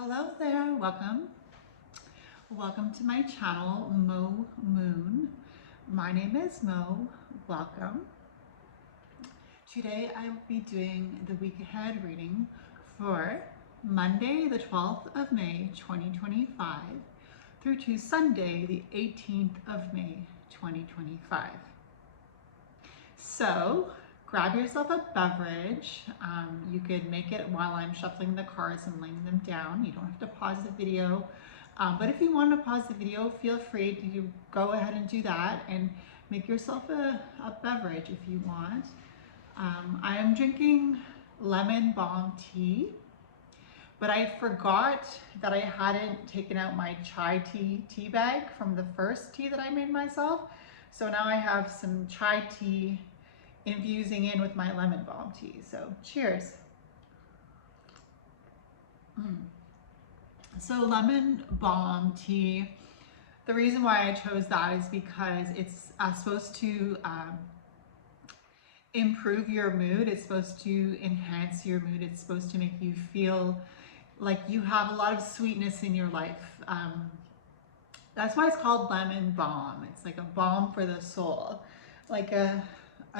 Hello there, welcome to my channel, Mo Moon. My name is Mo, welcome. Today I will be doing the week ahead reading for Monday the 12th of May 2025 through to Sunday the 18th of May 2025. So grab yourself a beverage. You could make it while I'm shuffling the cards and laying them down. You don't have to pause the video. But if you want to pause the video, feel free to go ahead and do that and make yourself a beverage if you want. I am drinking lemon balm tea, but I forgot that I hadn't taken out my chai tea bag from the first tea that I made myself. So now I have some chai tea infusing in with my lemon balm tea. So cheers. So lemon balm tea, the reason why I chose that is because it's supposed to improve your mood. It's supposed to enhance your mood. It's supposed to make you feel like you have a lot of sweetness in your life. That's why it's called lemon balm. It's like a balm for the soul, like a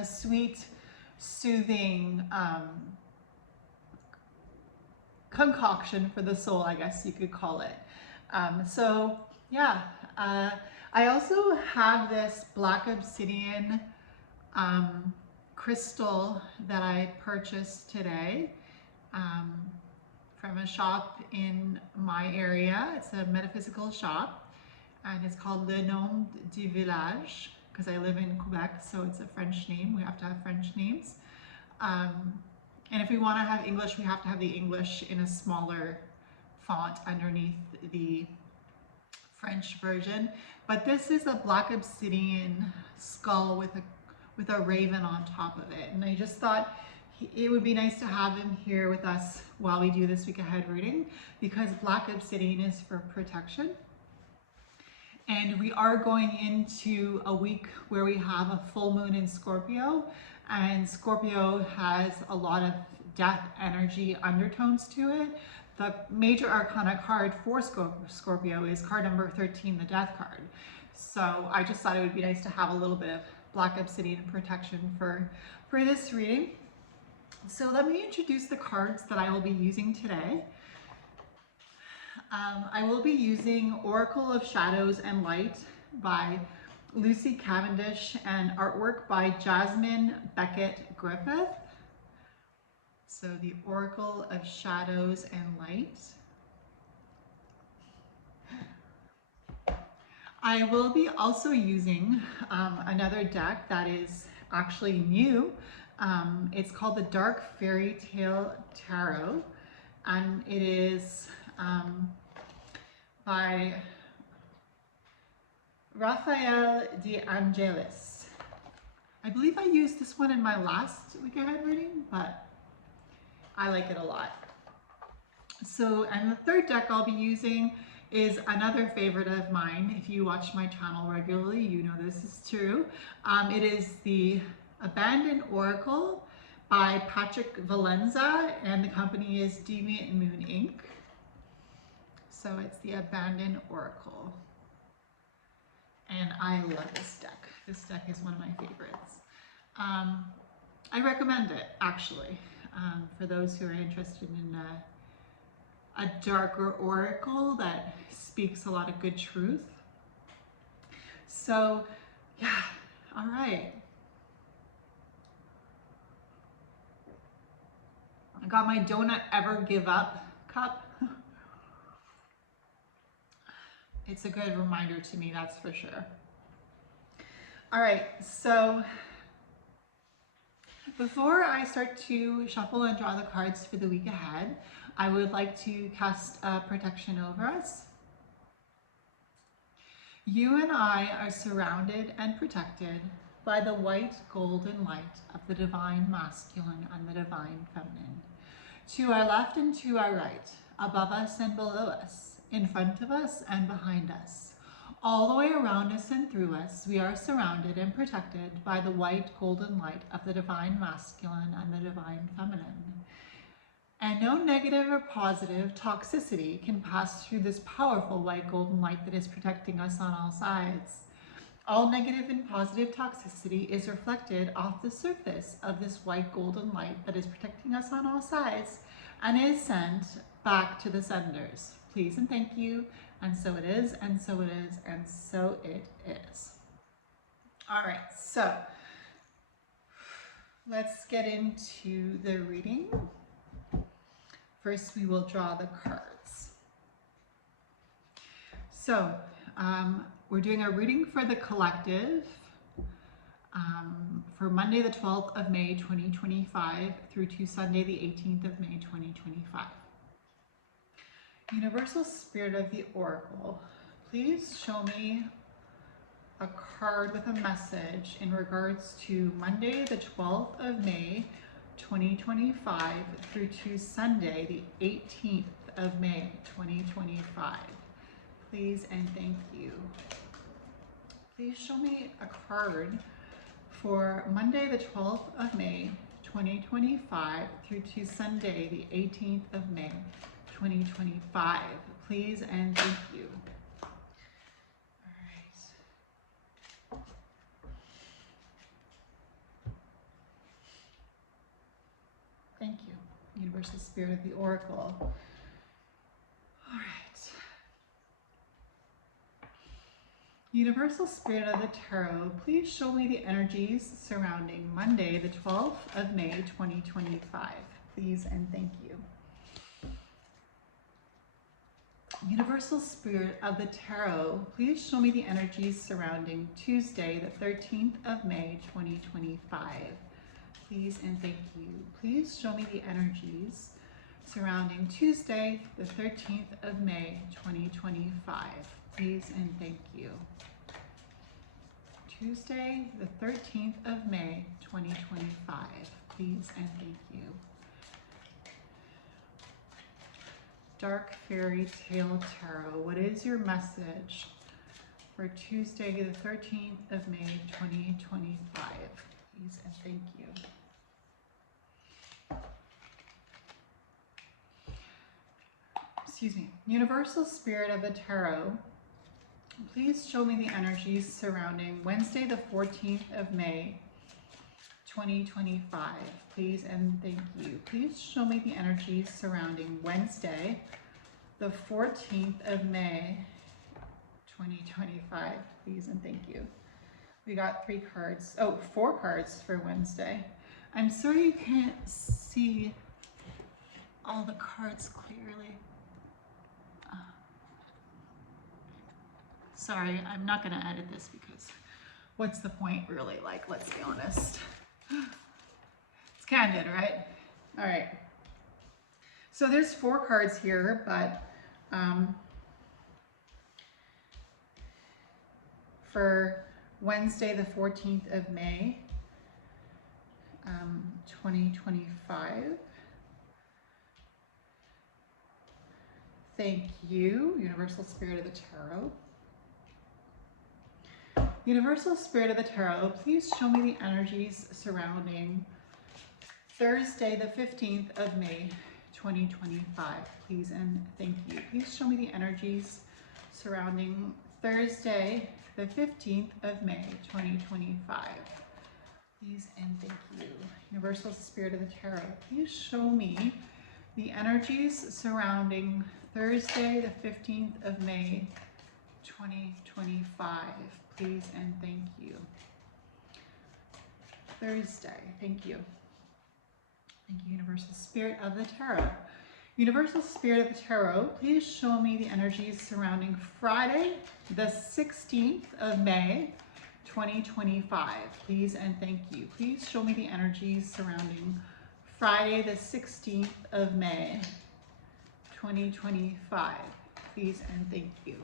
sweet, soothing concoction for the soul, I guess you could call it. So yeah, I also have this black obsidian crystal that I purchased today from a shop in my area. It's a metaphysical shop and it's called Le Nom du Village because I live in Quebec, so it's a French name. We have to have French names. And if we want to have English, we have to have the English in a smaller font underneath the French version. But this is a black obsidian skull with a raven on top of it. And I just thought it would be nice to have him here with us while we do this week ahead reading, because black obsidian is for protection. And we are going into a week where we have a full moon in Scorpio, and Scorpio has a lot of death energy undertones to it. The major arcana card for Scorpio is card number 13, the death card. So I just thought it would be nice to have a little bit of black obsidian protection for this reading. So let me introduce the cards that I will be using today. I will be using Oracle of Shadows and Light by Lucy Cavendish and artwork by Jasmine Beckett Griffith. So the Oracle of Shadows and Light. I will be also using another deck that is actually new. It's called the Dark Fairy Tale Tarot, and it is by Raphael De Angelis. I believe I used this one in my last week ahead reading, but I like it a lot. So, and the third deck I'll be using is another favorite of mine. If you watch my channel regularly, you know this is true. It is the Abandoned Oracle by Patrick Valenza, and the company is Deviant Moon Inc. So it's the Abandoned Oracle. And I love this deck. This deck is one of my favorites. I recommend it, actually, for those who are interested in a darker oracle that speaks a lot of good truth. So, yeah, all right. I got my Don't Ever Give Up cup. It's a good reminder to me, that's for sure. All right, so before I start to shuffle and draw the cards for the week ahead, I would like to cast a protection over us. You and I are surrounded and protected by the white golden light of the divine masculine and the divine feminine. To our left and to our right, above us and below us, in front of us and behind us, all the way around us and through us, we are surrounded and protected by the white golden light of the divine masculine and the divine feminine. And no negative or positive toxicity can pass through this powerful white golden light that is protecting us on all sides. All negative and positive toxicity is reflected off the surface of this white golden light that is protecting us on all sides and is sent back to the senders. Please and thank you. And so it is, and so it is, and so it is. All right, so let's get into the reading. First, we will draw the cards. So, we're doing a reading for the collective for Monday, the 12th of May, 2025 through to Sunday, the 18th of May, 2025. Universal Spirit of the Oracle, please show me a card with a message in regards to Monday, the 12th of May, 2025 through to Sunday, the 18th of May, 2025. Please and thank you. Please show me a card for Monday, the 12th of May, 2025 through to Sunday, the 18th of May, 2025. Please and thank you. All right. Thank you, Universal Spirit of the Oracle. All right. Universal Spirit of the Tarot, please show me the energies surrounding Monday, the 12th of May, 2025. Please and thank you. Universal Spirit of the Tarot, please show me the energies surrounding Tuesday, the 13th of May, 2025. Please and thank you. Please show me the energies surrounding Tuesday, the 13th of May, 2025. Please and thank you. Tuesday, the 13th of May, 2025. Please and thank you. Dark Fairy Tale Tarot, what is your message for Tuesday, the 13th of May, 2025? Please and thank you. Excuse me. Universal Spirit of the Tarot, please show me the energies surrounding Wednesday, the 14th of May, 2025. Please and thank you. Please show me the energies surrounding Wednesday, the 14th of May, 2025. Please and thank you. We got 3 cards. Oh, 4 cards for Wednesday. I'm sorry you can't see all the cards clearly. Sorry, I'm not going to edit this because what's the point really? Like, let's be honest. It's candid, right? All right. So there's 4 cards here, but for Wednesday, the 14th of May, 2025. Thank you, Universal Spirit of the Tarot. Universal Spirit of the Tarot, please show me the energies surrounding Thursday, the 15th of May, 2025. Please and thank you. Please show me the energies surrounding Thursday, the 15th of May, 2025. Please and thank you. Universal Spirit of the Tarot, please show me the energies surrounding Thursday, the 15th of May, 2025. Please and thank you. Thursday, thank you. Thank you, Universal Spirit of the Tarot. Universal Spirit of the Tarot, please show me the energies surrounding Friday, the 16th of May, 2025. Please and thank you. Please show me the energies surrounding Friday, the 16th of May, 2025. Please and thank you.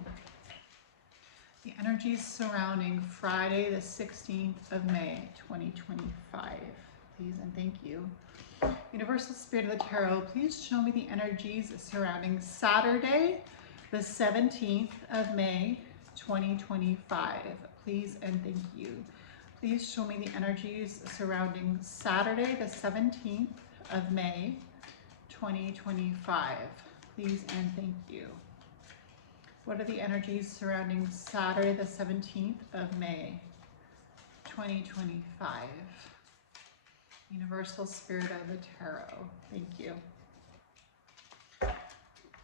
The energies surrounding Friday, the 16th of May, 2025. Please and thank you. Universal Spirit of the Tarot, please show me the energies surrounding Saturday, the 17th of May, 2025. Please and thank you. Please show me the energies surrounding Saturday, the 17th of May, 2025. Please and thank you. What are the energies surrounding Saturday the 17th of May, 2025? Universal Spirit of the Tarot. Thank you.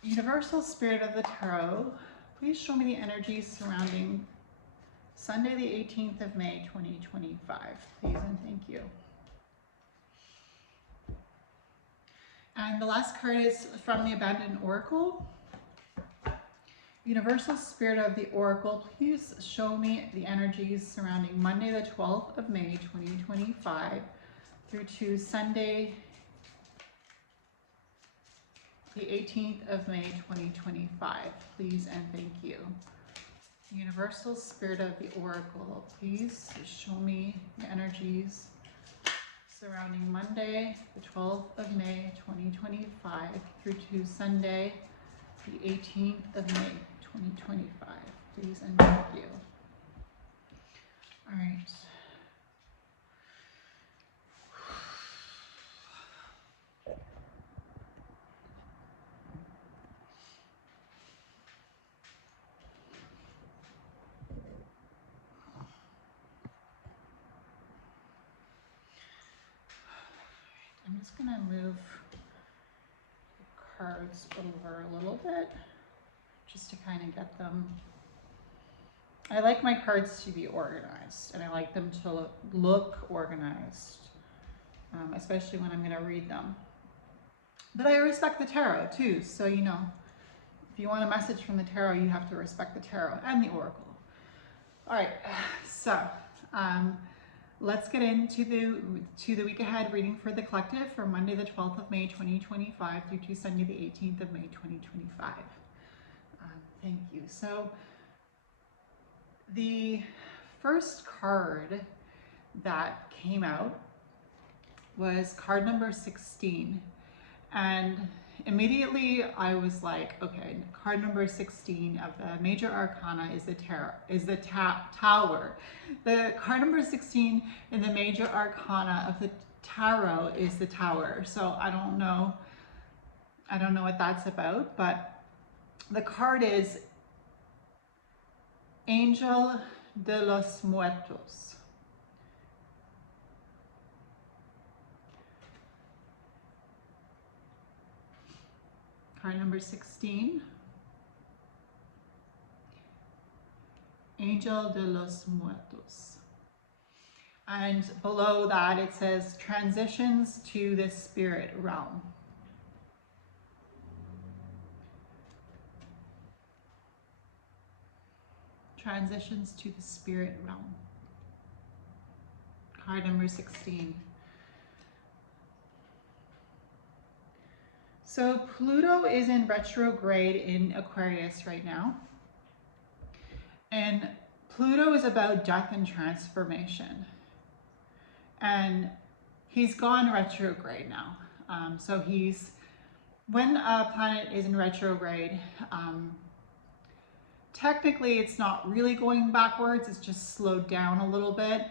Universal Spirit of the Tarot, please show me the energies surrounding Sunday the 18th of May, 2025. Please and thank you. And the last card is from the Abandoned Oracle. Universal Spirit of the Oracle, please show me the energies surrounding Monday the 12th of May, 2025 through to Sunday the 18th of May, 2025. Please and thank you. Universal Spirit of the Oracle, please show me the energies surrounding Monday, the 12th of May, 2025 through to Sunday, the 18th of May, 2025. Please and thank you. All right. I'm just going to move the cards over a little bit just to kind of get them. I like my cards to be organized and I like them to look organized, especially when I'm going to read them. But I respect the tarot too, so you know, if you want a message from the tarot, you have to respect the tarot and the oracle. All right, so let's get into the week ahead reading for the collective for Monday the 12th of May 2025 through to Sunday the 18th of May 2025. Thank you. So the first card that came out was card number 16, and immediately I was like, okay, card number 16 of the major arcana is the Tower. The card number 16 in the major arcana of the tarot is the Tower. So I don't know what that's about, but the card is Angel de los Muertos. Card number 16, Angel de los Muertos. And below that it says transitions to the spirit realm. Transitions to the spirit realm. Card number 16. So Pluto is in retrograde in Aquarius right now. And Pluto is about death and transformation. And he's gone retrograde now. So when a planet is in retrograde, technically it's not really going backwards, it's just slowed down a little bit,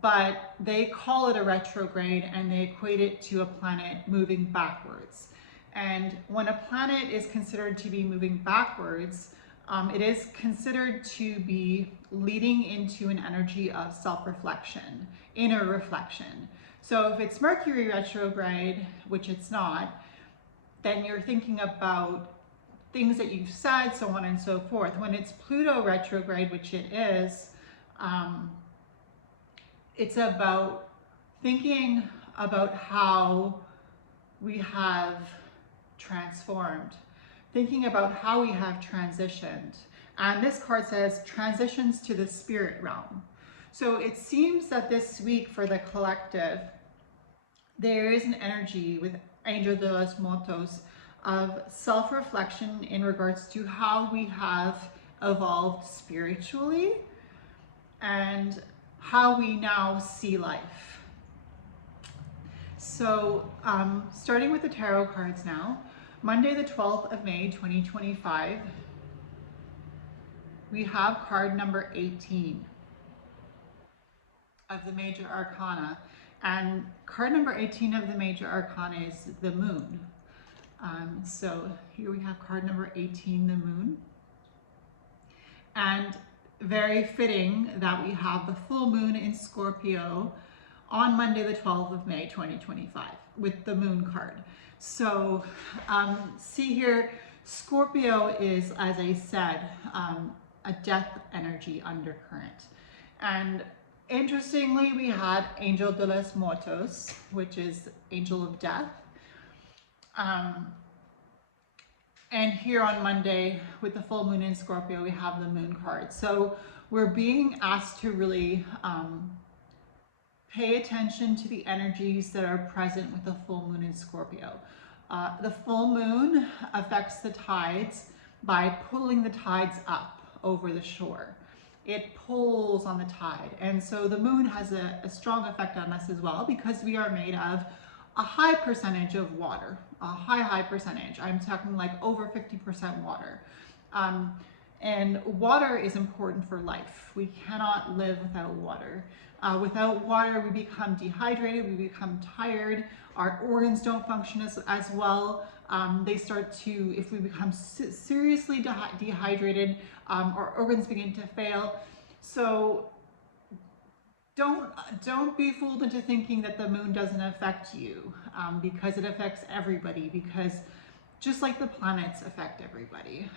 but they call it a retrograde and they equate it to a planet moving backwards. And when a planet is considered to be moving backwards, it is considered to be leading into an energy of self-reflection, inner reflection. So if it's Mercury retrograde, which it's not, then you're thinking about things that you've said, so on and so forth. When it's Pluto retrograde, which it is, it's about thinking about how we have transformed, thinking about how we have transitioned. And this card says transitions to the spirit realm. So it seems that this week for the collective, there is an energy with Angel de los Muertos of self-reflection in regards to how we have evolved spiritually and how we now see life. So starting with the tarot cards now, Monday the 12th of May 2025, we have card number 18 of the major arcana, and card number 18 of the major arcana is the moon. So here we have card number 18, the moon. And very fitting that we have the full moon in Scorpio on Monday, the 12th of May, 2025, with the moon card. So see here, Scorpio is, as I said, a death energy undercurrent. And interestingly, we had Angel de los Muertos, which is angel of death. And here on Monday, with the full moon in Scorpio, we have the moon card. So we're being asked to really pay attention to the energies that are present with the full moon in Scorpio. The full moon affects the tides by pulling the tides up over the shore. It pulls on the tide. And so the moon has a strong effect on us as well, because we are made of a high percentage of water, a high percentage. I'm talking like over 50% water. And water is important for life. We cannot live without water. Without water, we become dehydrated, we become tired, our organs don't function as well. They start to, if we become seriously dehydrated, our organs begin to fail. So don't be fooled into thinking that the moon doesn't affect you, because it affects everybody, because just like the planets affect everybody.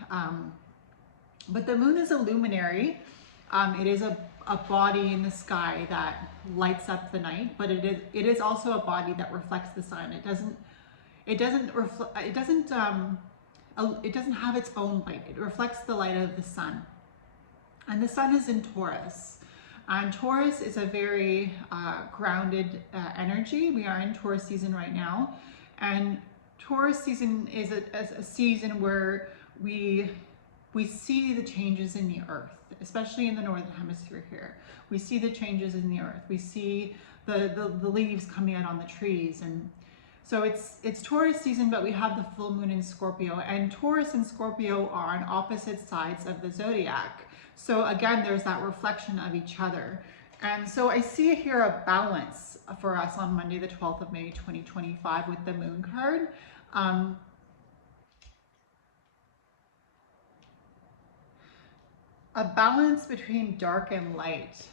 But the moon is a luminary. It is a body in the sky that lights up the night, but it is also a body that reflects the sun. It doesn't have its own light. It reflects the light of the sun. And the sun is in Taurus. And Taurus is a very grounded energy. We are in Taurus season right now. And Taurus season is a season where we see the changes in the earth, especially in the northern hemisphere here. We see the changes in the earth. We see the leaves coming out on the trees. And so it's Taurus season, but we have the full moon in Scorpio. And Taurus and Scorpio are on opposite sides of the zodiac. So again, there's that reflection of each other. And so I see here a balance for us on Monday, the 12th of May, 2025 with the moon card. A balance between dark and light.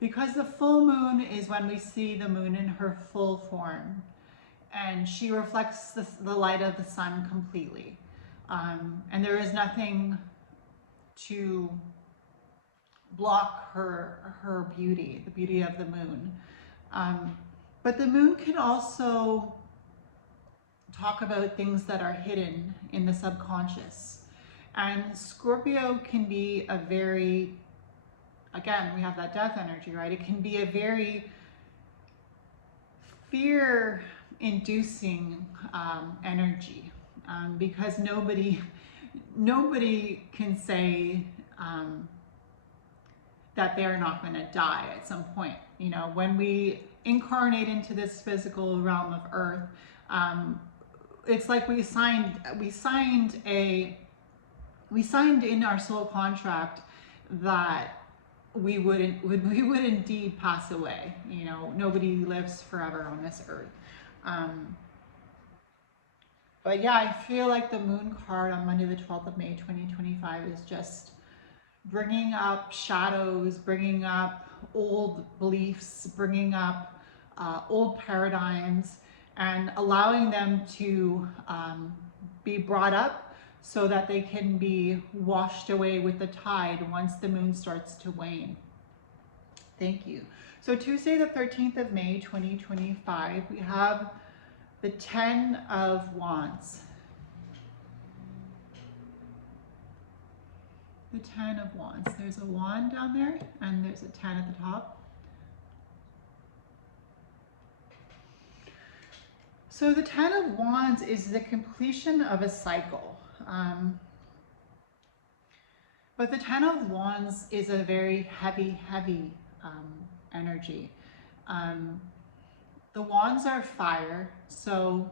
Because the full moon is when we see the moon in her full form, and she reflects the light of the sun completely. And there is nothing to block her beauty, the beauty of the moon. But the moon can also talk about things that are hidden in the subconscious. And Scorpio can be a very, again, we have that death energy, right? It can be a very fear-inducing energy, because nobody can say that they're not going to die at some point. You know, when we incarnate into this physical realm of Earth, it's like we signed in our soul contract that we would indeed pass away. You know, nobody lives forever on this earth. But yeah, I feel like the moon card on Monday, the 12th of May, 2025 is just bringing up shadows, bringing up old beliefs, bringing up old paradigms, and allowing them to be brought up so that they can be washed away with the tide once the moon starts to wane. Thank you. So Tuesday, the 13th of May, 2025, we have the 10 of Wands. The 10 of Wands. There's a wand down there, and there's a 10 at the top. So the 10 of Wands is the completion of a cycle. But the 10 of Wands is a very heavy energy. The wands are fire, so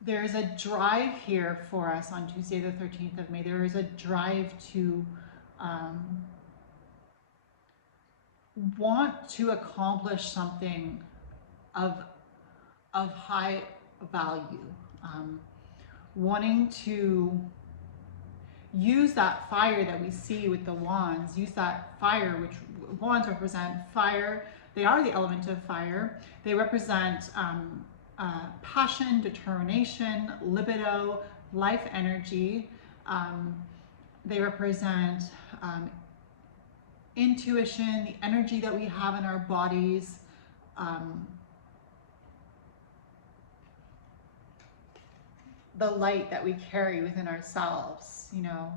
there's a drive here for us on Tuesday, the 13th of May. There is a drive to want to accomplish something of of high value, wanting to use that fire that we see with the wands, use that fire, which wands represent fire. They are the element of fire. They represent passion, determination, libido, life energy. They represent intuition, the energy that we have in our bodies. The light that we carry within ourselves, you know.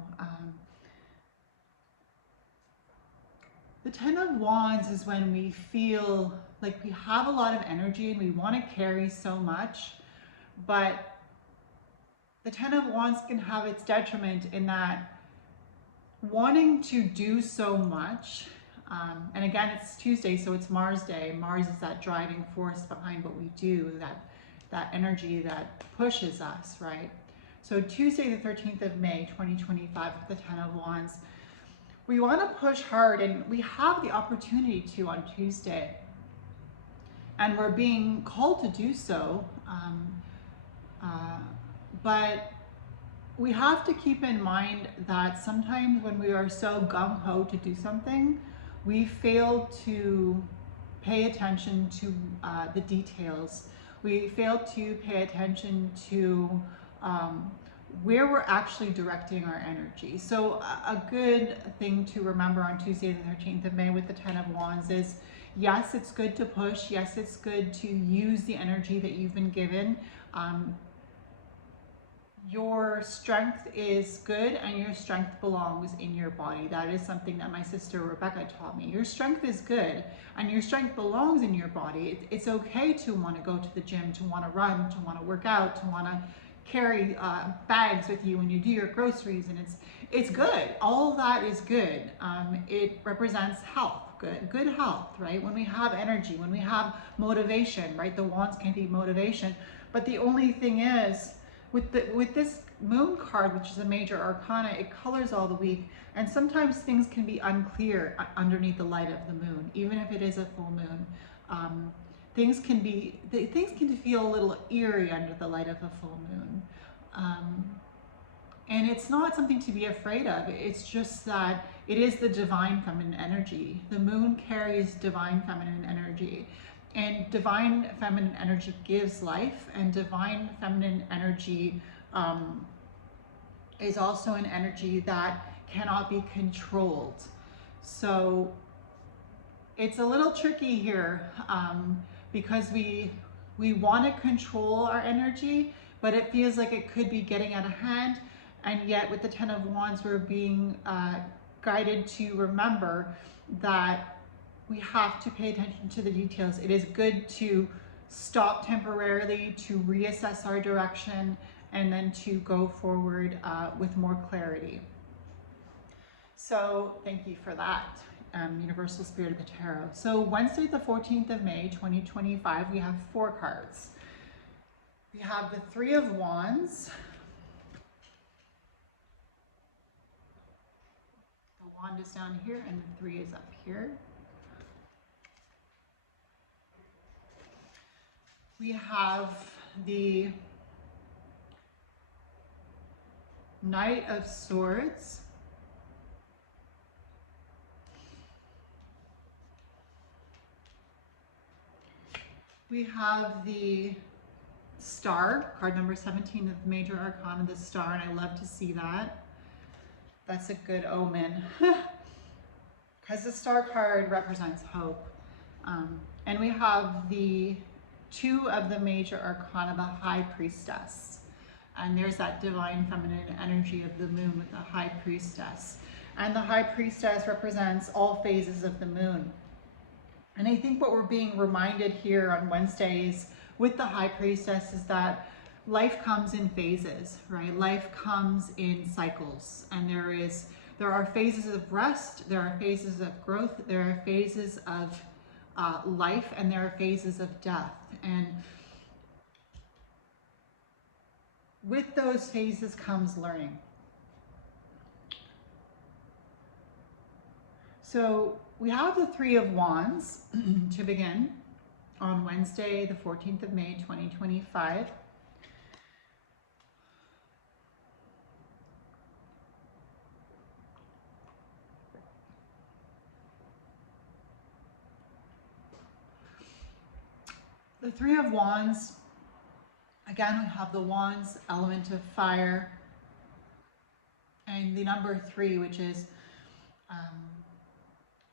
The Ten of Wands is when we feel like we have a lot of energy and we want to carry so much, but the Ten of Wands can have its detriment in that wanting to do so much, and again, it's Tuesday, so it's Mars Day. Mars is that driving force behind what we do, that energy that pushes us, right? So Tuesday, the 13th of May, 2025, with the Ten of Wands, we want to push hard, and we have the opportunity to on Tuesday, and we're being called to do so, but we have to keep in mind that sometimes when we are so gung-ho to do something, we fail to pay attention to the details. We fail to pay attention to where we're actually directing our energy. So a good thing to remember on Tuesday the 13th of May with the Ten of Wands is, yes, it's good to push. Yes, it's good to use the energy that you've been given. Your strength is good, and your strength belongs in your body. That is something that my sister Rebecca taught me. Your strength is good, and your strength belongs in your body. It's okay to want to go to the gym, to want to run, to want to work out, to want to carry bags with you when you do your groceries, and it's good. All of that is good. It represents health, good health, right? When we have energy, when we have motivation, right? The wands can be motivation, but the only thing is, with this moon card, which is a major arcana, it colors all the week, and sometimes things can be unclear underneath the light of the moon, even if it is a full moon. Things can feel a little eerie under the light of a full moon, and it's not something to be afraid of. It's just that it is the divine feminine energy. The moon carries divine feminine energy. And divine feminine energy gives life, and divine feminine energy is also an energy that cannot be controlled. So it's a little tricky here because we want to control our energy, but it feels like it could be getting out of hand. And yet with the Ten of Wands, we're being guided to remember that we have to pay attention to the details. It is good to stop temporarily, to reassess our direction, and then to go forward with more clarity. So thank you for that, Universal Spirit of the Tarot. So Wednesday, the 14th of May, 2025, we have 4 cards. We have the Three of Wands. The wand is down here, and the 3 is up here. We have the Knight of Swords. We have the Star, card number 17 of Major Arcana, the Star, and I love to see that. That's a good omen. Because the Star card represents hope. And we have the 2 of the Major Arcana, the High Priestess. And there's that divine feminine energy of the moon with the High Priestess. And the High Priestess represents all phases of the moon. And I think what we're being reminded here on Wednesdays with the High Priestess is that life comes in phases, right? Life comes in cycles. And there are phases of rest, there are phases of growth, there are phases of life, and there are phases of death. And with those phases comes learning. So we have the Three of Wands to begin. on Wednesday, the 14th of May, 2025. The Three of Wands, again, we have the Wands element of fire, and the number 3, which is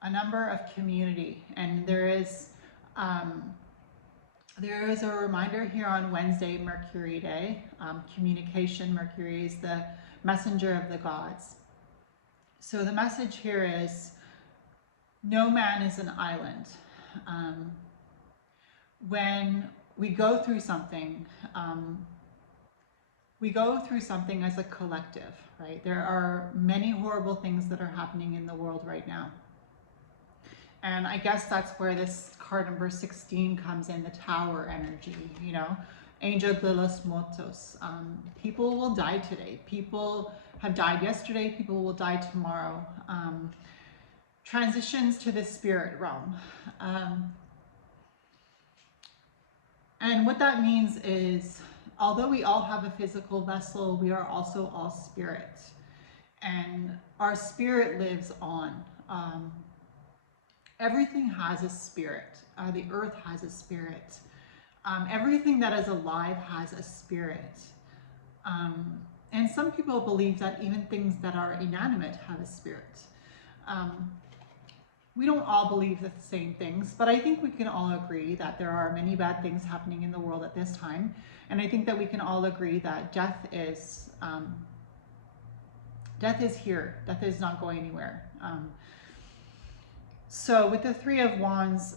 a number of community. And there is a reminder here on Wednesday, Mercury Day, communication. Mercury is the messenger of the gods. So the message here is, no man is an island. When we go through something as a collective, right? There are many horrible things that are happening in the world right now. And I guess that's where this card number 16 comes in, the Tower energy, you know, Angel de los Muertos. People will die today. People have died yesterday. People will die tomorrow. Transitions to the spirit realm. And what that means is, although we all have a physical vessel, we are also all spirit. And our spirit lives on. Everything has a spirit. The earth has a spirit. Everything that is alive has a spirit. And some people believe that even things that are inanimate have a spirit. We don't all believe the same things, but I think we can all agree that there are many bad things happening in the world at this time. And I think that we can all agree that death is here. Death is not going anywhere. So with the Three of Wands,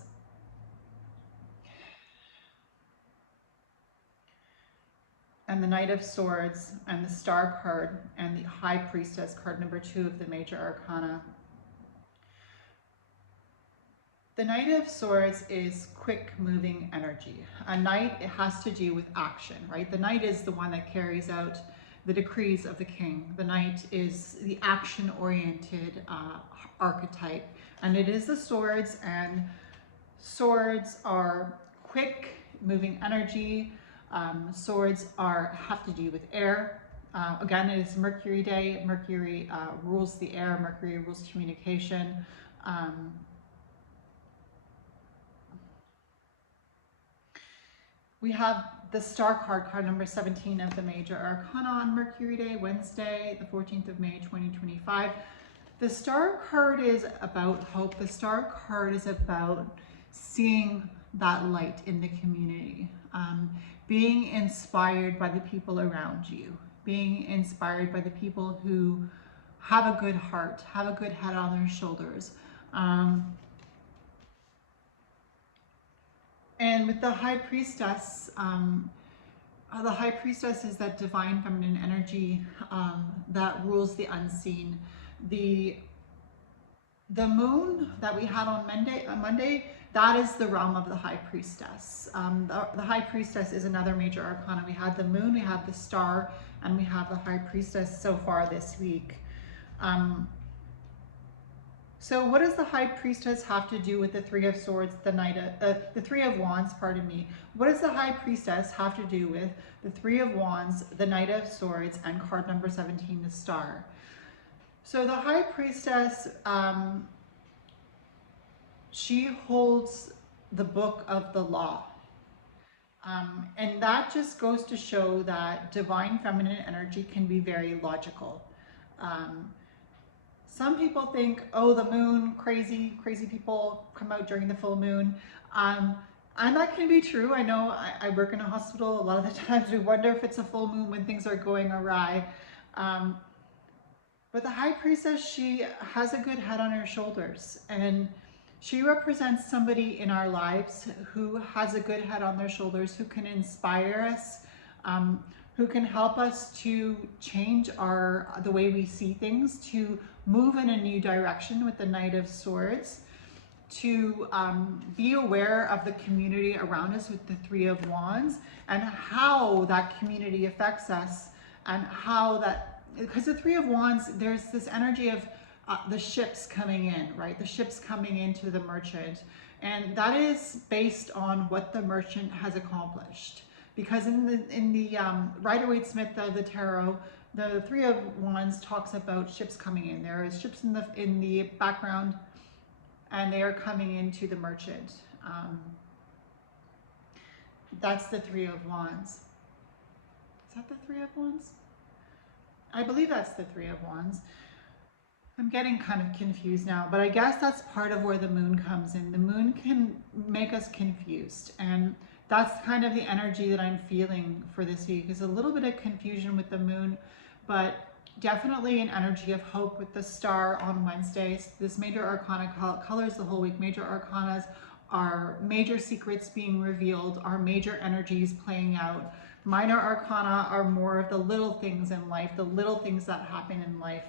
and the Knight of Swords, and the Star card, and the High Priestess, card number 2 of the Major Arcana. The Knight of Swords is quick moving energy. A knight, it has to do with action, right? The knight is the one that carries out the decrees of the king. The knight is the action-oriented archetype, and it is the swords, and swords are quick moving energy. Swords have to do with air. Again, it is Mercury Day. Mercury rules the air. Mercury rules communication. We have the Star card, card number 17 of the Major Arcana on Mercury Day, Wednesday, the 14th of May, 2025. The Star card is about hope. The Star card is about seeing that light in the community, being inspired by the people around you, being inspired by the people who have a good heart, have a good head on their shoulders. And with the High Priestess, is that divine feminine energy that rules the unseen. The moon that we had on Monday, that is the realm of the High Priestess. The High Priestess is another Major Arcana. We had the moon, we have the star, and we have the High Priestess so far this week. So what does the High Priestess have to do with the Three of Swords, the Three of Wands, pardon me. What does the High Priestess have to do with the Three of Wands, the Knight of Swords, and card number 17, the Star? So the High Priestess, she holds the book of the law. And that just goes to show that divine feminine energy can be very logical. Some people think, oh, the moon, crazy people come out during the full moon. And that can be true. I know I work in a hospital. A lot of the times we wonder if it's a full moon when things are going awry. But the High Priestess, she has a good head on her shoulders. And she represents somebody in our lives who has a good head on their shoulders, who can inspire us, who can help us to change the way we see things, to move in a new direction with the Knight of Swords, to be aware of the community around us with the Three of Wands, and how that community affects us, and how that, because the Three of Wands, there's this energy of the ships coming in, right? The ships coming into the merchant. And that is based on what the merchant has accomplished. Because in the Rider-Waite-Smith of the tarot, the Three of Wands talks about ships coming in. There is ships in the background, and they are coming into the merchant. That's the Three of Wands. Is that the Three of Wands? I believe that's the Three of Wands. I'm getting kind of confused now, but I guess that's part of where the moon comes in. The moon can make us confused, and that's kind of the energy that I'm feeling for this week, is a little bit of confusion with the moon, but definitely an energy of hope with the star on Wednesdays. This major arcana colors the whole week. Major arcanas are major secrets being revealed, are major energies playing out. Minor arcana are more of the little things in life, the little things that happen in life.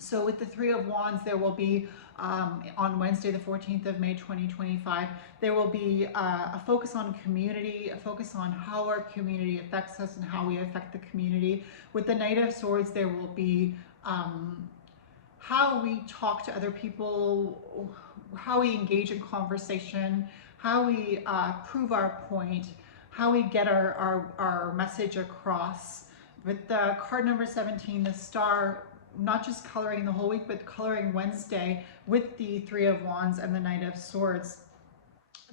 So with the Three of Wands, there will be, on Wednesday, the 14th of May, 2025, there will be a focus on community, a focus on how our community affects us and how we affect the community. With the Knight of Swords, there will be how we talk to other people, how we engage in conversation, how we prove our point, how we get our message across. With the card number 17, the star, not just coloring the whole week, but coloring Wednesday with the Three of Wands and the Knight of Swords.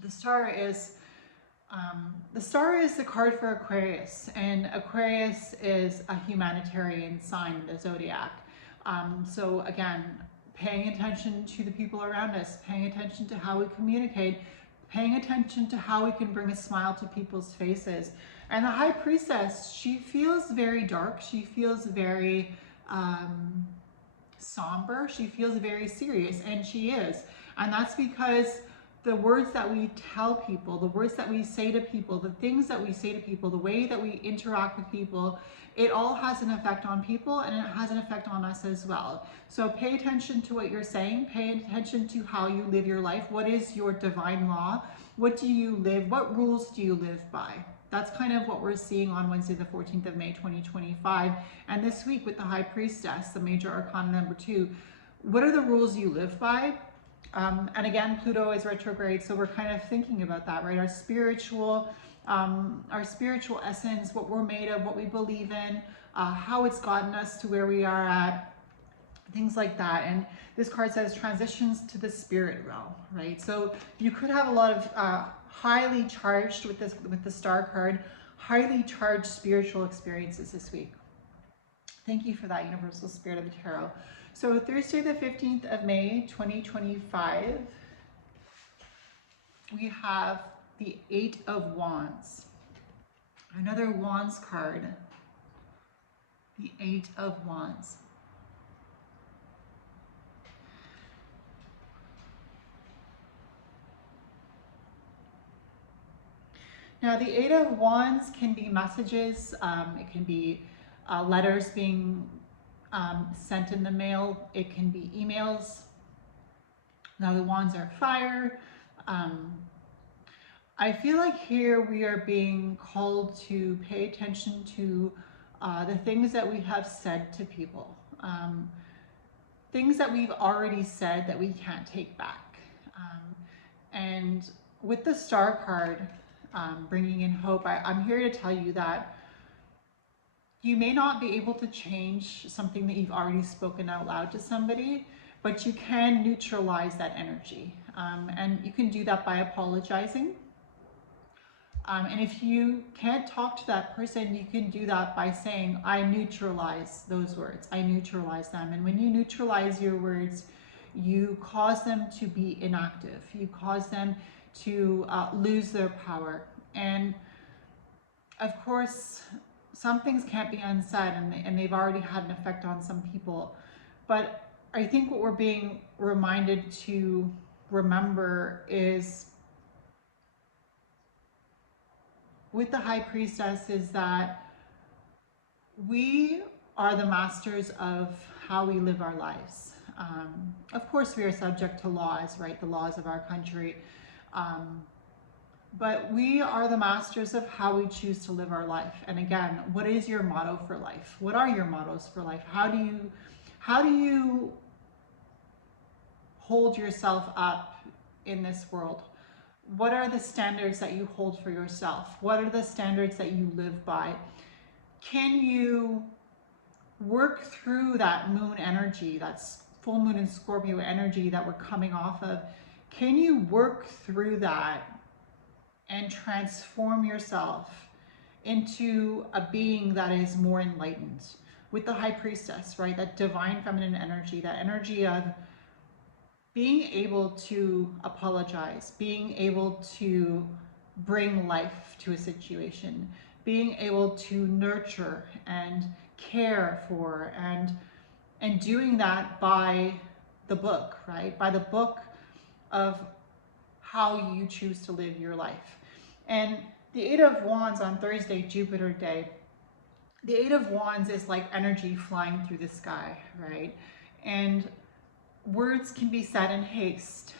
The star is the card for Aquarius, and Aquarius is a humanitarian sign in the zodiac. So again, paying attention to the people around us, paying attention to how we communicate, paying attention to how we can bring a smile to people's faces. And the High Priestess, she feels very dark. She feels very somber. She feels very serious, and she is. And that's because the words that we tell people, the words that we say to people, the things that we say to people, the way that we interact with people, it all has an effect on people, and it has an effect on us as well. So pay attention to what you're saying. Pay attention to how you live your life. What is your divine law? What do you live? What rules do you live by? That's kind of what we're seeing on Wednesday, the 14th of May, 2025. And this week with the High Priestess, the major arcana number 2, what are the rules you live by? And again, Pluto is retrograde, so we're kind of thinking about that, right? Our spiritual essence, what we're made of, what we believe in, how it's gotten us to where we are at, things like that. And this card says transitions to the spirit realm, right? So you could have a lot of highly charged with the star card, highly charged spiritual experiences this week. Thank you for that, Universal Spirit of the Tarot. So Thursday, the 15th of May, 2025, we have the Eight of Wands. Another Wands card, the Eight of Wands. Now, the Eight of Wands can be messages, it can be letters being sent in the mail, it can be emails. Now, the Wands are fire. I feel like here we are being called to pay attention to the things that we have said to people, things that we've already said that we can't take back. And with the Star card, bringing in hope, I'm here to tell you that you may not be able to change something that you've already spoken out loud to somebody, but you can neutralize that energy. And you can do that by apologizing. And if you can't talk to that person, you can do that by saying, I neutralize those words. I neutralize them. And when you neutralize your words, you cause them to be inactive. You cause them to lose their power. And of course, some things can't be unsaid, and they've already had an effect on some people. But I think what we're being reminded to remember is, with the High Priestess, is that we are the masters of how we live our lives. Of course, we are subject to laws, right? The laws of our country. But we are the masters of how we choose to live our life. And again, what is your motto for life? What are your mottos for life? How do you hold yourself up in this world? What are the standards that you hold for yourself? What are the standards that you live by? Can you work through that moon energy, that's full moon in Scorpio energy that we're coming off of? Can you work through that and transform yourself into a being that is more enlightened? With the High Priestess, right? That divine feminine energy, that energy of being able to apologize, being able to bring life to a situation, being able to nurture and care for, and doing that by the book, right? By the book of how you choose to live your life. And the Eight of Wands on Thursday, Jupiter Day, the Eight of Wands is like energy flying through the sky, right? And words can be said in haste,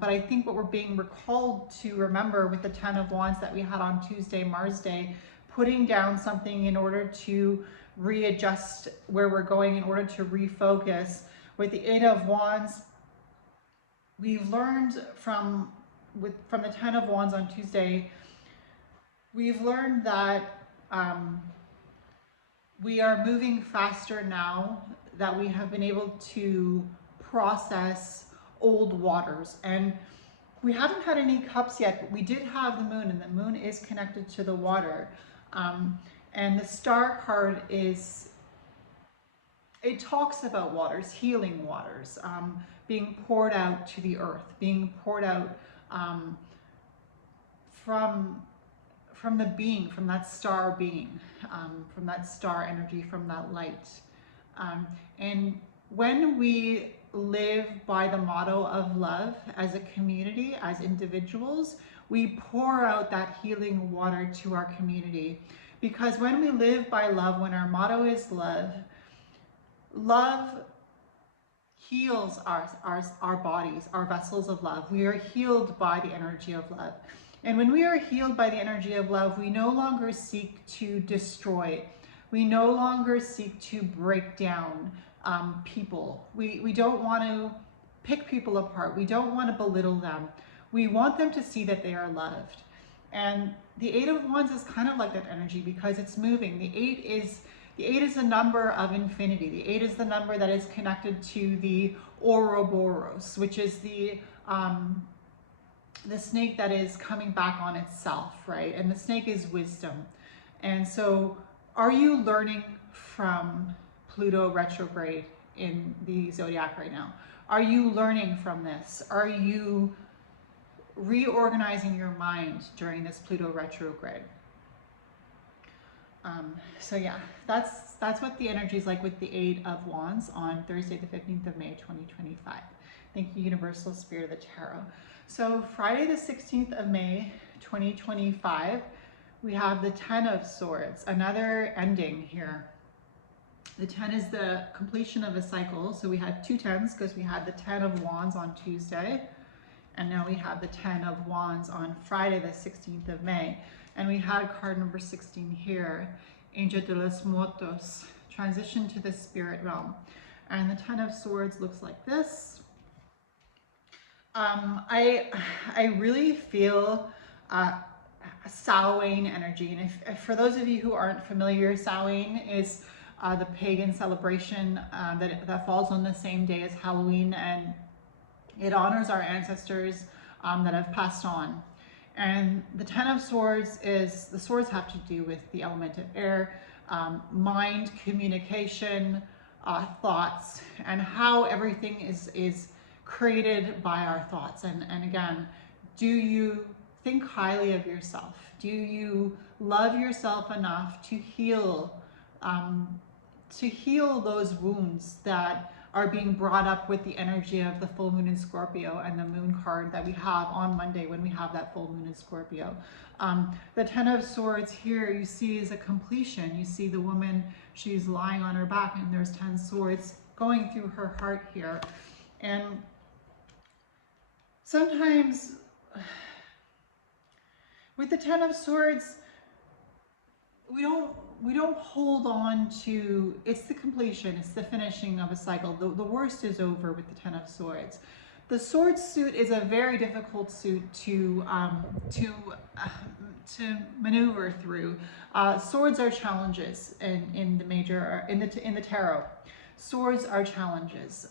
but I think what we're being recalled to remember with the Ten of Wands that we had on Tuesday, Mars Day, putting down something in order to readjust where we're going, in order to refocus. With the Eight of Wands, we've learned from the Ten of Wands on Tuesday, we've learned that we are moving faster now, that we have been able to process old waters. And we haven't had any cups yet, but we did have the moon, and the moon is connected to the water. And the star card is, it talks about waters, healing waters, being poured out to the earth, being poured out from the being, from that star being, from that star energy, from that light. And when we live by the motto of love as a community, as individuals, we pour out that healing water to our community. Because when we live by love, when our motto is love, love heals our bodies, our vessels of love. We are healed by the energy of love. And when we are healed by the energy of love, we no longer seek to destroy. We no longer seek to break down people. We don't want to pick people apart. We don't want to belittle them. We want them to see that they are loved. And the Eight of Wands is kind of like that energy because it's moving. The eight is a number of infinity. The eight is the number that is connected to the Ouroboros, which is the snake that is coming back on itself, right? And the snake is wisdom. And so are you learning from Pluto retrograde in the zodiac right now? Are you learning from this? Are you reorganizing your mind during this Pluto retrograde? So yeah, that's what the energy is like with the Eight of Wands on Thursday, the 15th of May, 2025. Thank you, Universal Spirit of the Tarot. So Friday, the 16th of May, 2025, we have the Ten of Swords, another ending here. The 10 is the completion of a cycle. So we had two tens because we had the 10 of Wands on Tuesday. And now we have the 10 of Wands on Friday, the 16th of May. And we had card number 16 here, Angel de los Muertos, transition to the spirit realm. And the 10 of Swords looks like this. I really feel Samhain energy. And if for those of you who aren't familiar, Samhain is the pagan celebration that falls on the same day as Halloween, and it honors our ancestors that have passed on. And the 10 of Swords is, the swords have to do with the element of air, mind, communication, thoughts, and how everything is created by our thoughts. And again, do you think highly of yourself? Do you love yourself enough to heal those wounds that are being brought up with the energy of the full moon in Scorpio and the moon card that we have on Monday when we have that full moon in Scorpio? The 10 of Swords here you see is a completion. You see the woman, she's lying on her back and there's 10 swords going through her heart here. And sometimes with the 10 of Swords, we don't hold on to, it's the completion, it's the finishing of a cycle. The worst is over with the 10 of Swords. The Swords suit is a very difficult suit to maneuver through. Swords are challenges in the major in the tarot. Swords are challenges.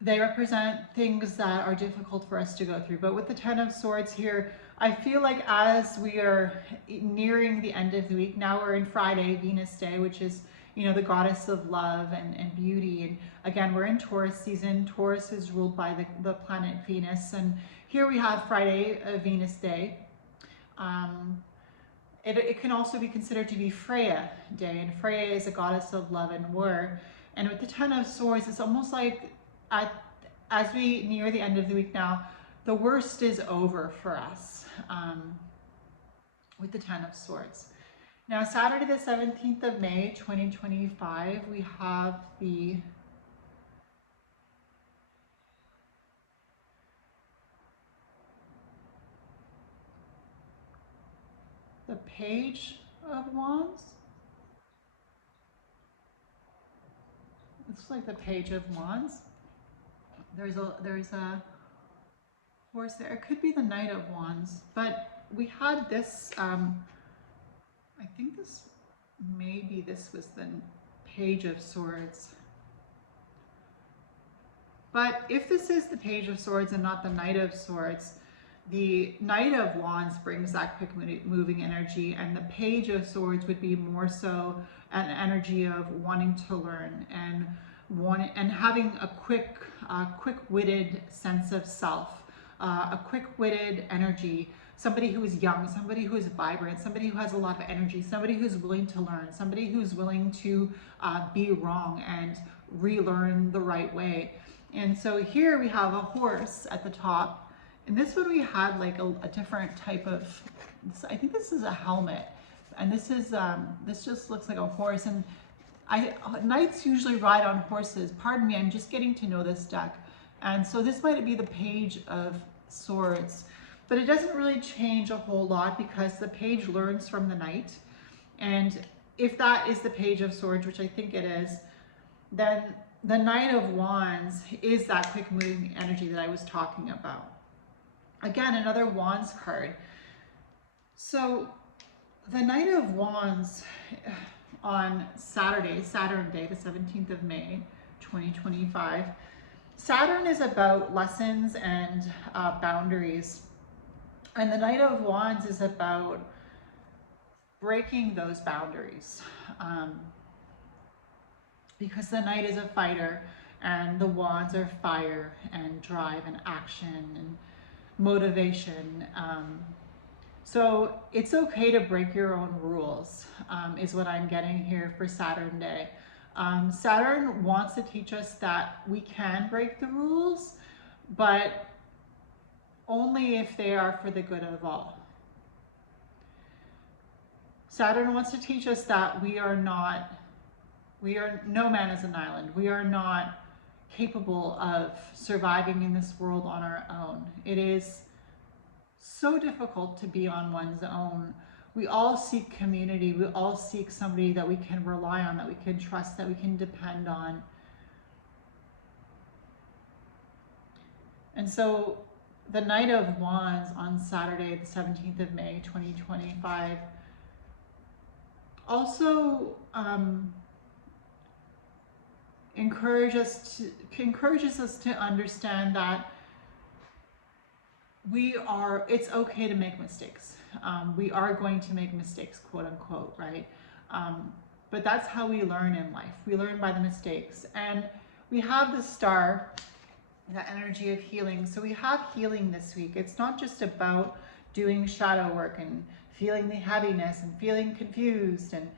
They represent things that are difficult for us to go through. But with the Ten of Swords here, I feel like as we are nearing the end of the week, now we're in Friday, Venus Day, which is, you know, the goddess of love and beauty. And again, we're in Taurus season. Taurus is ruled by the planet Venus. And here we have Friday, Venus Day. It can also be considered to be Freya Day. And Freya is a goddess of love and war. And with the Ten of Swords, it's almost like as we near the end of the week now, the worst is over for us with the Ten of Swords. Now, Saturday the 17th of May, 2025, we have the Page of Wands. It's like the Page of Wands. There's a horse there. It could be the Knight of Wands, but we had this, I think this was the Page of Swords. But if this is the Page of Swords and not the Knight of Swords, the Knight of Wands brings that quick moving energy, and the Page of Swords would be more so an energy of wanting to learn and having a quick-witted sense of self, a quick-witted energy, somebody who is young, somebody who is vibrant, somebody who has a lot of energy, somebody who's willing to learn, somebody who's willing to be wrong and relearn the right way. And so here we have a horse at the top. And this one we had like a different type of, I think this is a helmet. And this is, this just looks like a horse. And knights usually ride on horses. Pardon me, I'm just getting to know this deck. And so this might be the Page of Swords. But it doesn't really change a whole lot because the page learns from the knight. And if that is the Page of Swords, which I think it is, then the Knight of Wands is that quick moving energy that I was talking about. Again, another Wands card. So the Knight of Wands on Saturday, Saturn Day, the 17th of May, 2025. Saturn is about lessons and boundaries. And the Knight of Wands is about breaking those boundaries. Because the Knight is a fighter and the Wands are fire and drive and action and motivation. So it's okay to break your own rules, is what I'm getting here for Saturn Day. Saturn wants to teach us that we can break the rules, but only if they are for the good of all. Saturn wants to teach us that no man is an island. We are not capable of surviving in this world on our own. It is so difficult to be on one's own. We all seek community. We all seek somebody that we can rely on, that we can trust, that we can depend on. And so the Knight of Wands on Saturday, the 17th of May, 2025, also encourages us to understand that it's okay to make mistakes. We are going to make mistakes, quote unquote, right? But that's how we learn in life. We learn by the mistakes. And we have the star, that energy of healing. So we have healing this week. It's not just about doing shadow work and feeling the heaviness and feeling confused. And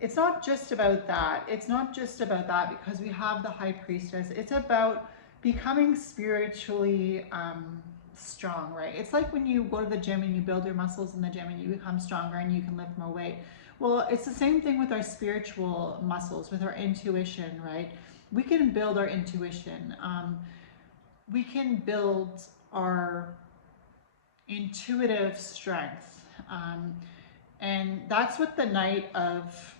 it's not just about that. It's not just about that because we have the High Priestess. It's about becoming spiritually strong, right? It's like when you go to the gym and you build your muscles in the gym and you become stronger and you can lift more weight. Well, it's the same thing with our spiritual muscles, with our intuition, right? We can build our intuition. We can build our intuitive strength. And that's what the Knight of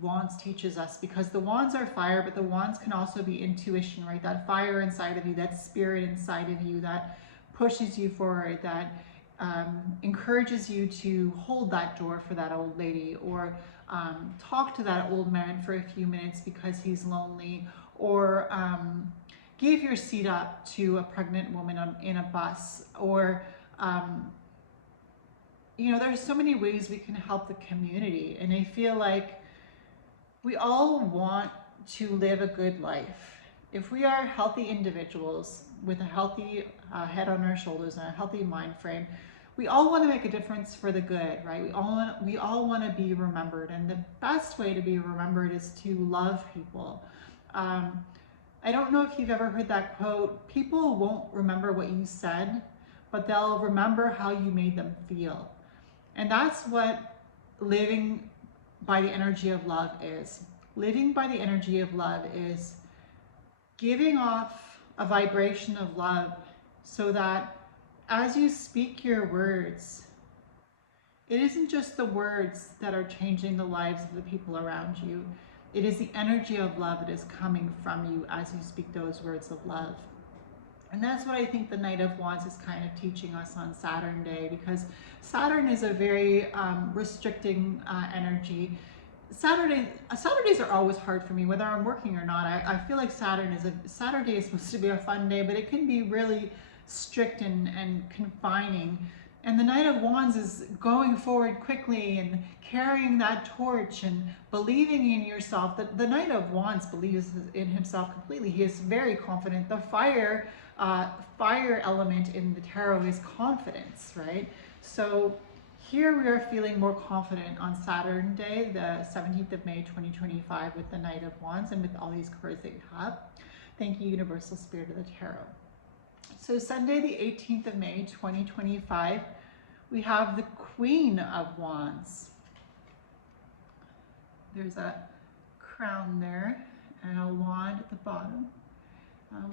Wands teaches us, because the wands are fire, but the wands can also be intuition, right? That fire inside of you, that spirit inside of you that pushes you forward, that encourages you to hold that door for that old lady, or talk to that old man for a few minutes because he's lonely, or give your seat up to a pregnant woman in a bus, or you know, there's so many ways we can help the community. And I feel like we all want to live a good life. If we are healthy individuals with a healthy head on our shoulders and a healthy mind frame, we all want to make a difference for the good, right? We all want to be remembered, and the best way to be remembered is to love people. I don't know if you've ever heard that quote: people won't remember what you said, but they'll remember how you made them feel. And that's what living by the energy of love is. Living by the energy of love is giving off a vibration of love, so that as you speak your words, it isn't just the words that are changing the lives of the people around you. It is the energy of love that is coming from you as you speak those words of love. And that's what I think the Knight of Wands is kind of teaching us on Saturn Day, because Saturn is a very restricting energy. Saturdays are always hard for me, whether I'm working or not. I feel like Saturday is supposed to be a fun day, but it can be really strict and confining. And the Knight of Wands is going forward quickly and carrying that torch and believing in yourself. The Knight of Wands believes in himself completely. He is very confident. The fire element in the tarot is confidence, right? So here we are feeling more confident on Saturn Day, the 17th of May, 2025, with the Knight of Wands and with all these cards that you have. Thank you, Universal Spirit of the Tarot. So Sunday, the 18th of May, 2025, we have the Queen of Wands. There's a crown there and a wand at the bottom.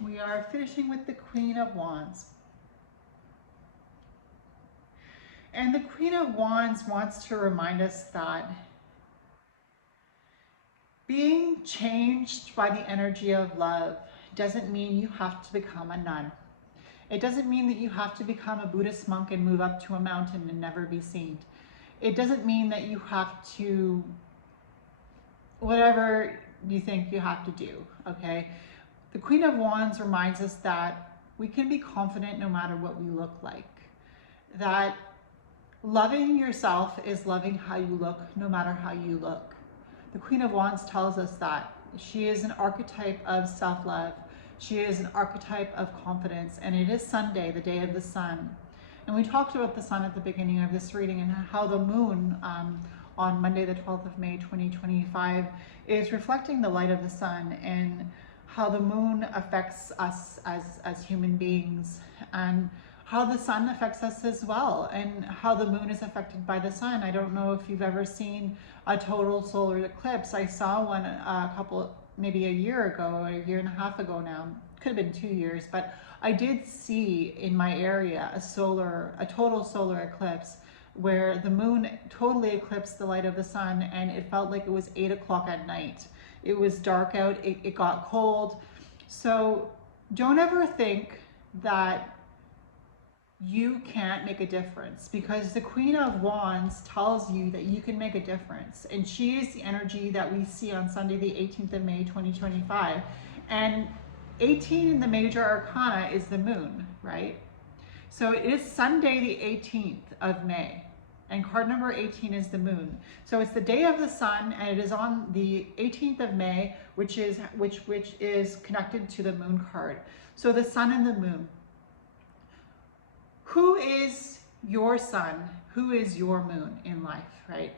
We are finishing with the Queen of Wands. And the Queen of Wands wants to remind us that being changed by the energy of love doesn't mean you have to become a nun. It doesn't mean that you have to become a Buddhist monk and move up to a mountain and never be seen. It doesn't mean that you have to, whatever you think you have to do, okay? The Queen of Wands reminds us that we can be confident no matter what we look like. That loving yourself is loving how you look, no matter how you look. The Queen of Wands tells us that. She is an archetype of self-love. She is an archetype of confidence, and it is Sunday, the day of the sun. And we talked about the sun at the beginning of this reading, and how the moon on Monday, the 12th of May, 2025, is reflecting the light of the sun, and how the moon affects us as human beings, and how the sun affects us as well, and how the moon is affected by the sun. I don't know if you've ever seen a total solar eclipse. I saw one maybe a year ago, or a year and a half ago now. Could have been 2 years, but I did see in my area a total solar eclipse where the moon totally eclipsed the light of the sun, and it felt like it was 8 o'clock at night. It was dark out, it got cold. So don't ever think that you can't make a difference, because the Queen of Wands tells you that you can make a difference, and she is the energy that we see on Sunday, the 18th of May, 2025. And 18 in the major arcana is the moon, right? So it is Sunday, the 18th of May, and card number 18 is the moon. So it's the day of the sun, and it is on the 18th of May, which is connected to the moon card. So the sun and the moon. Who is your sun? Who is your moon in life, right?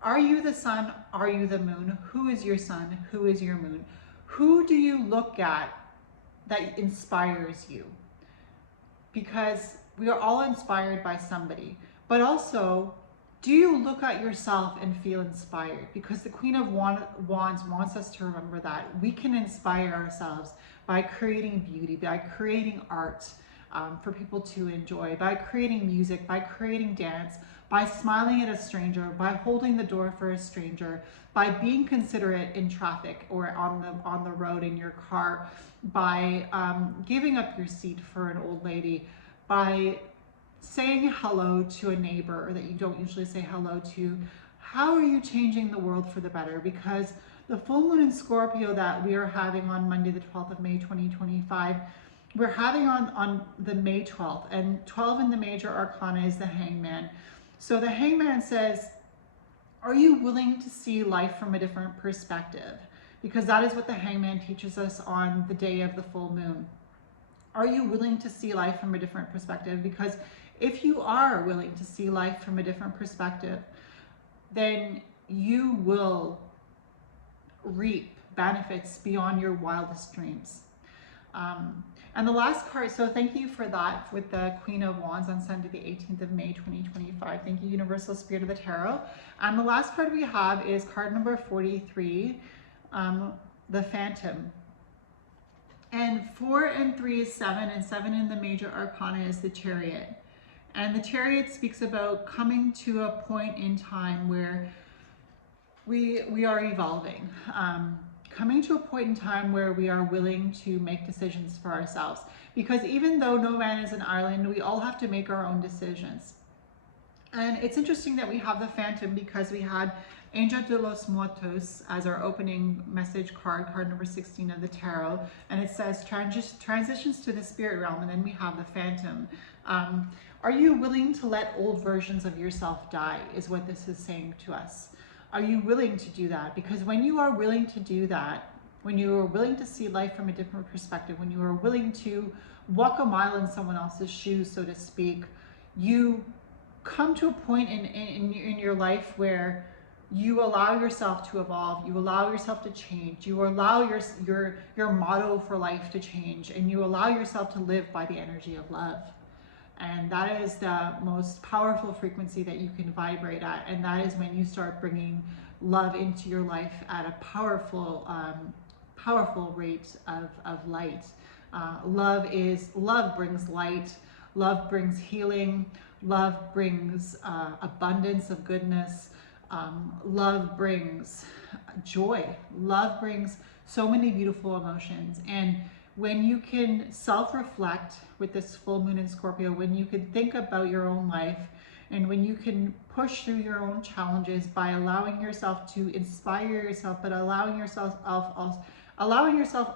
Are you the sun? Are you the moon? Who is your sun? Who is your moon? Who do you look at that inspires you? Because we are all inspired by somebody, but also, do you look at yourself and feel inspired? Because the Queen of Wands wants us to remember that we can inspire ourselves by creating beauty, by creating art, for people to enjoy, by creating music, by creating dance, by smiling at a stranger, by holding the door for a stranger, by being considerate in traffic or on the road in your car, by giving up your seat for an old lady, by saying hello to a neighbor that you don't usually say hello to. How are you changing the world for the better? Because the full moon in Scorpio that we are having on Monday, the 12th of May, 2025, we're having on the May 12th, and 12 in the major arcana is the Hangman. So the Hangman says, are you willing to see life from a different perspective? Because that is what the Hangman teaches us on the day of the full moon. Are you willing to see life from a different perspective? Because if you are willing to see life from a different perspective, then you will reap benefits beyond your wildest dreams. And the last card, so thank you for that with the Queen of Wands on Sunday, the 18th of May, 2025. Thank you, Universal Spirit of the Tarot. And the last card we have is card number 43, the Phantom. And 4 and 3 is 7, and 7 in the major arcana is the Chariot. And the Chariot speaks about coming to a point in time where we are evolving. Coming to a point in time where we are willing to make decisions for ourselves. Because even though no man is an island, we all have to make our own decisions. And it's interesting that we have the Phantom because we had Angel de los Muertos as our opening message card, card number 16 of the tarot. And it says transitions to the spirit realm, and then we have the Phantom. Are you willing to let old versions of yourself die, is what this is saying to us. Are you willing to do that? Because when you are willing to do that, when you are willing to see life from a different perspective, when you are willing to walk a mile in someone else's shoes, so to speak, you come to a point in your life where you allow yourself to evolve, you allow yourself to change, you allow your motto for life to change, and you allow yourself to live by the energy of love. And that is the most powerful frequency that you can vibrate at. And that is when you start bringing love into your life at a powerful, powerful rate of light. Love brings light. Love brings healing. Love brings abundance of goodness. Love brings joy. Love brings so many beautiful emotions. And when you can self-reflect with this full moon in Scorpio, when you can think about your own life, and when you can push through your own challenges by allowing yourself to inspire yourself, but allowing yourself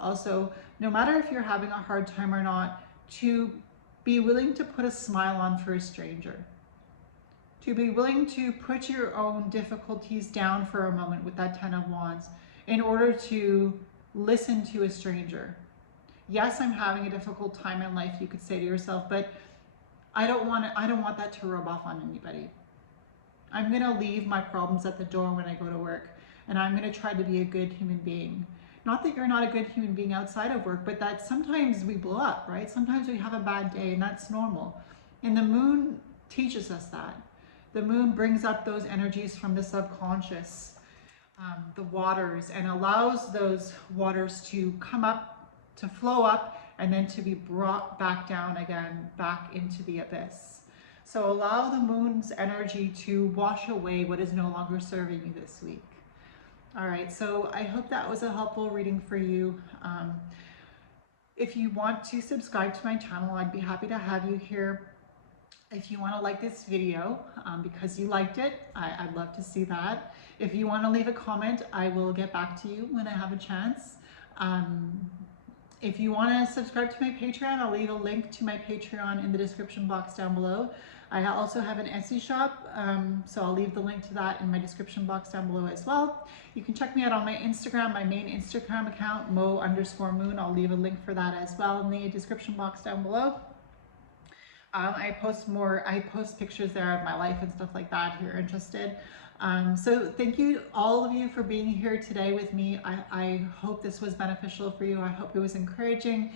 also, no matter if you're having a hard time or not, to be willing to put a smile on for a stranger. To be willing to put your own difficulties down for a moment with that 10 of Wands in order to listen to a stranger. Yes, I'm having a difficult time in life, you could say to yourself, but I don't want that to rub off on anybody. I'm going to leave my problems at the door when I go to work, and I'm going to try to be a good human being. Not that you're not a good human being outside of work, but that sometimes we blow up, right? Sometimes we have a bad day, and that's normal. And the moon teaches us that. The moon brings up those energies from the subconscious, the waters, and allows those waters to come up, to flow up, and then to be brought back down again, back into the abyss. So allow the moon's energy to wash away what is no longer serving you this week. All right, so I hope that was a helpful reading for you. If you want to subscribe to my channel, I'd be happy to have you here. If you want to like this video because you liked it, I'd love to see that. If you want to leave a comment, I will get back to you when I have a chance. If you want to subscribe to my Patreon, I'll leave a link to my Patreon in the description box down below. I also have an Etsy shop, so I'll leave the link to that in my description box down below as well. You can check me out on my Instagram, my main Instagram account, mo_moon. I'll leave a link for that as well in the description box down below. I post pictures there of my life and stuff like that if you're interested. So thank you, all of you, for being here today with me. I hope this was beneficial for you. I hope it was encouraging.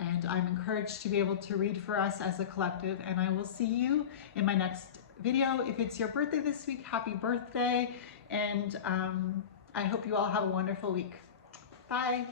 And I'm encouraged to be able to read for us as a collective. And I will see you in my next video. If it's your birthday this week, happy birthday. And I hope you all have a wonderful week. Bye.